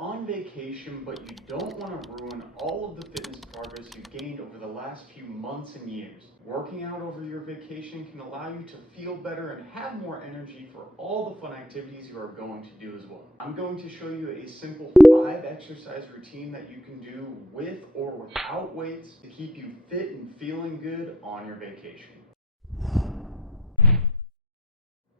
on vacation, but you don't want to ruin all of the fitness progress you've gained over the last few months and years. Working out over your vacation can allow you to feel better and have more energy for all the fun activities you are going to do as well. I'm going to show you a simple 5 exercise routine that you can do with or without weights to keep you fit and feeling good on your vacation.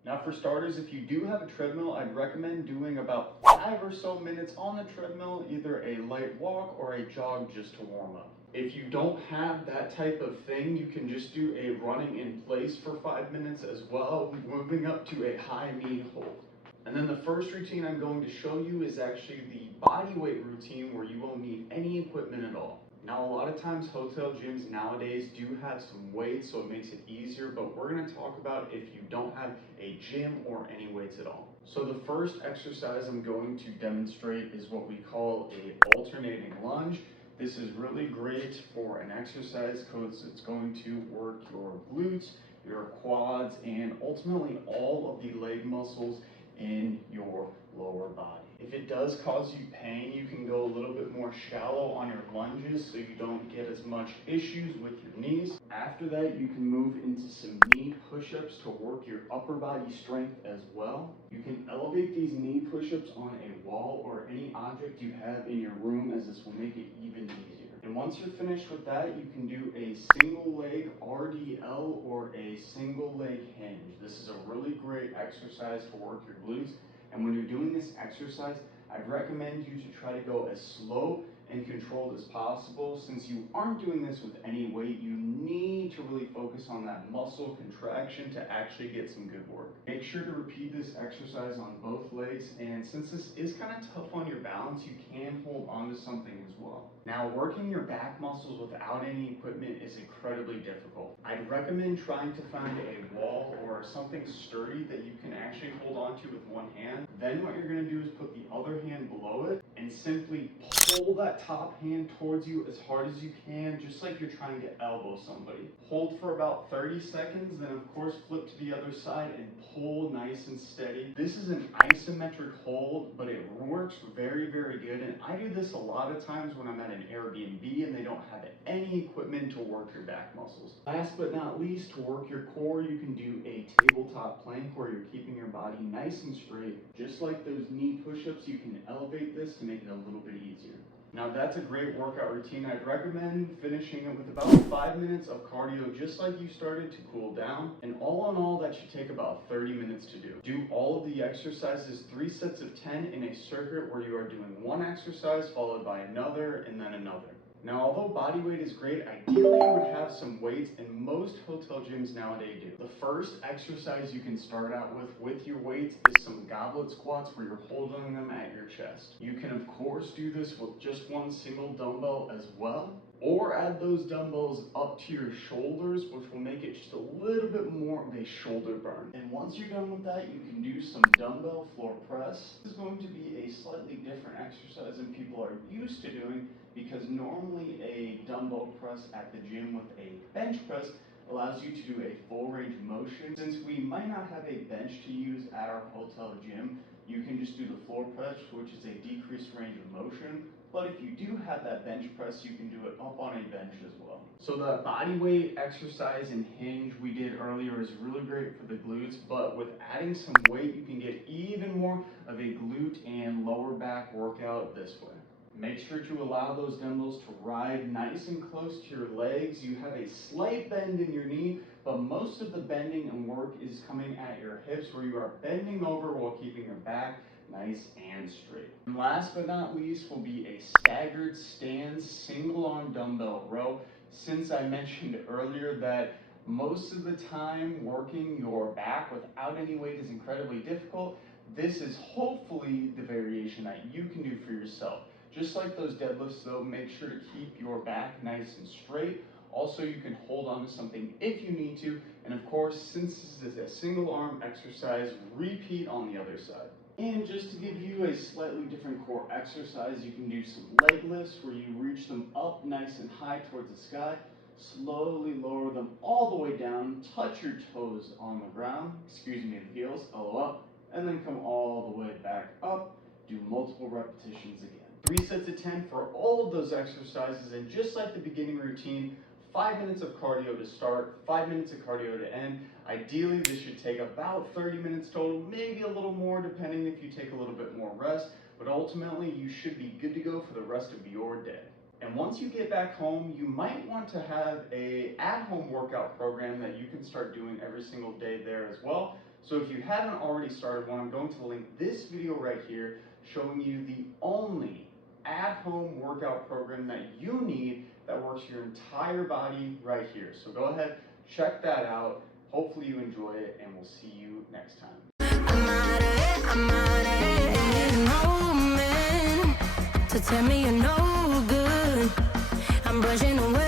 Now for starters, if you do have a treadmill, I'd recommend doing about 5 or so minutes on the treadmill, either a light walk or a jog just to warm up. If you don't have that type of thing, you can just do a running in place for 5 minutes as well, moving up to a high knee hold. And then the first routine I'm going to show you is actually the body weight routine where you won't need any equipment at all. Now, a lot of times hotel gyms nowadays do have some weights, so it makes it easier, but we're going to talk about if you don't have a gym or any weights at all. So the first exercise I'm going to demonstrate is what we call a alternating lunge. This is really great for an exercise because it's going to work your glutes, your quads, and ultimately all of the leg muscles in your lower body. If it does cause you pain, you can go a little bit more shallow on your lunges so you don't get as much issues with your knees. After that, you can move into some knee push-ups to work your upper body strength as well. You can elevate these knee push-ups on a wall or any object you have in your room, as this will make it even easier. And once you're finished with that, you can do a single leg RDL or a single leg hinge. This is a really great exercise to work your glutes. And when you're doing this exercise, I'd recommend you to try to go as slow and controlled as possible. Since you aren't doing this with any weight, you need to really focus on that muscle contraction to actually get some good work. Make sure to repeat this exercise on both legs, and since this is kind of tough on your balance, you can hold on to something as well. Now, working your back muscles without any equipment is incredibly difficult. I'd recommend trying to find a wall or something sturdy that you can actually hold onto with one hand. Then what you're going to do is put the other hand below it and simply pull that top hand towards you as hard as you can, just like you're trying to elbow somebody. Hold for about 30 seconds, then of course flip to the other side and pull nice and steady. This is an isometric hold, but it works very, very good. And I do this a lot of times when I'm at an Airbnb and they don't have any equipment to work your back muscles. Last but not least, to work your core, you can do a tabletop plank where you're keeping your body nice and straight. Just like those knee push-ups, you can elevate this to make it a little bit easier. Now that's a great workout routine. I'd recommend finishing it with about 5 minutes of cardio, just like you started, to cool down. And all in all, that should take about 30 minutes to do. Do all of the exercises 3 sets of 10 in a circuit where you are doing one exercise followed by another and then another. Now, although body weight is great, ideally you would have some weights, and most hotel gyms nowadays do. The first exercise you can start out with your weights is some goblet squats where you're holding them at your chest. You can of course do this with just one single dumbbell as well, or add those dumbbells up to your shoulders, which will make it just a little bit more of a shoulder burn. And once you're done with that, you can do some dumbbell floor press. This is going to be a slightly different exercise than people are used to doing, because normally a dumbbell press at the gym with a bench press allows you to do a full range of motion. Since we might not have a bench to use at our hotel gym, you can just do the floor press, which is a decreased range of motion. But if you do have that bench press, you can do it up on a bench as well. So the body weight exercise and hinge we did earlier is really great for the glutes, but with adding some weight, you can get even more of a glute and lower back workout this way. Make sure to allow those dumbbells to ride nice and close to your legs. You have a slight bend in your knee, but most of the bending and work is coming at your hips, where you are bending over while keeping your back nice and straight. And last but not least will be a staggered stance single arm dumbbell row. Since I mentioned earlier that most of the time working your back without any weight is incredibly difficult, this is hopefully the variation that you can do for yourself. Just like those deadlifts though, make sure to keep your back nice and straight. Also, you can hold on to something if you need to. And of course, since this is a single arm exercise, repeat on the other side. And just to give you a slightly different core exercise, you can do some leg lifts where you reach them up nice and high towards the sky. Slowly lower them all the way down, touch your toes on the ground, the heels, elbow up, and then come all the way back up. do multiple repetitions again. 3 sets of 10 for all of those exercises, and just like the beginning routine, 5 minutes of cardio to start, 5 minutes of cardio to end. Ideally, this should take about 30 minutes total, maybe a little more depending if you take a little bit more rest, but ultimately you should be good to go for the rest of your day. And once you get back home, you might want to have a at-home workout program that you can start doing every single day there as well. So if you haven't already started one, I'm going to link this video right here showing you the only at-home workout program that you need that works your entire body right here. So go ahead, check that out. Hopefully you enjoy it, and we'll see you next time. To tell me you're no good, I'm brushing away.